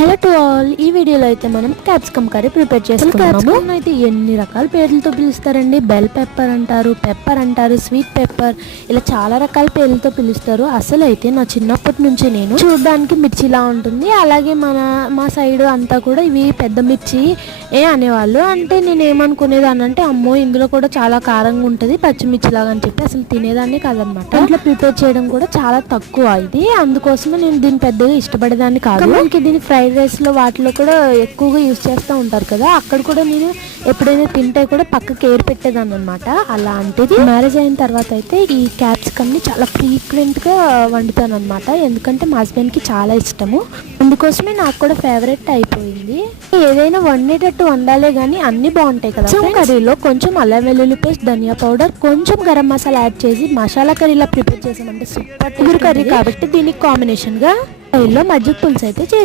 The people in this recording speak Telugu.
హలో టు ఆల్, ఈ వీడియోలో అయితే మనం క్యాప్సికమ్ కర్రీ ప్రిపేర్ చేసుకున్నాము. అయితే ఎన్ని రకాల పేర్లతో పిలుస్తారండి. బెల్ పెప్పర్ అంటారు, పెప్పర్ అంటారు, స్వీట్ పెప్పర్, ఇలా చాలా రకాల పేర్లతో పిలుస్తారు. అసలు అయితే నా చిన్నప్పటి నుంచి నేను చూడడానికి మిర్చిలా ఉంటుంది, అలాగే మా సైడ్ అంతా కూడా ఇవి పెద్ద మిర్చి అనేవాళ్ళు. అంటే నేను ఏమనుకునేదాన్ని అంటే, అమ్మో ఇందులో కూడా చాలా కారంగా ఉంటుంది పచ్చిమిర్చి లాగా అని చెప్పి అసలు తినేదాన్ని కాదనమాట. ఇంట్లో ప్రిపేర్ చేయడం కూడా చాలా తక్కువ ఇది, అందుకోసమే నేను దీన్ని పెద్దగా ఇష్టపడేదాన్ని కాదు. మనకి దీన్ని ఫ్రైడ్ రైస్లో వాటిలో కూడా ఎక్కువగా యూజ్ చేస్తూ ఉంటారు కదా, అక్కడ కూడా నేను ఎప్పుడైనా తింటే కూడా పక్కకి ఏరు పెట్టేదాన్ని అనమాట. అలాంటిది మ్యారేజ్ అయిన తర్వాత అయితే ఈ క్యాప్సికమ్ని చాలా ఫ్రీక్వెంట్గా వండుతాను అనమాట, ఎందుకంటే మా హస్బెండ్కి చాలా ఇష్టము. అందుకోసమే నాకు కూడా ఫేవరెట్ అయిపోయింది. ఏదైనా వండేటట్టు వండాలే కానీ అన్ని బాగుంటాయి కదా. కర్రీలో కొంచెం అల్లం వెల్లుల్లి పేస్ట్, ధనియా పౌడర్, కొంచెం గరం మసాలా యాడ్ చేసి మసాలా కర్రీలా ప్రిపేర్ చేసామంటే సూపర్ కర్రీ కాబట్టి దీనికి కాంబినేషన్గా కర్రీలో మజ్జిగ పులుసు అయితే చేసి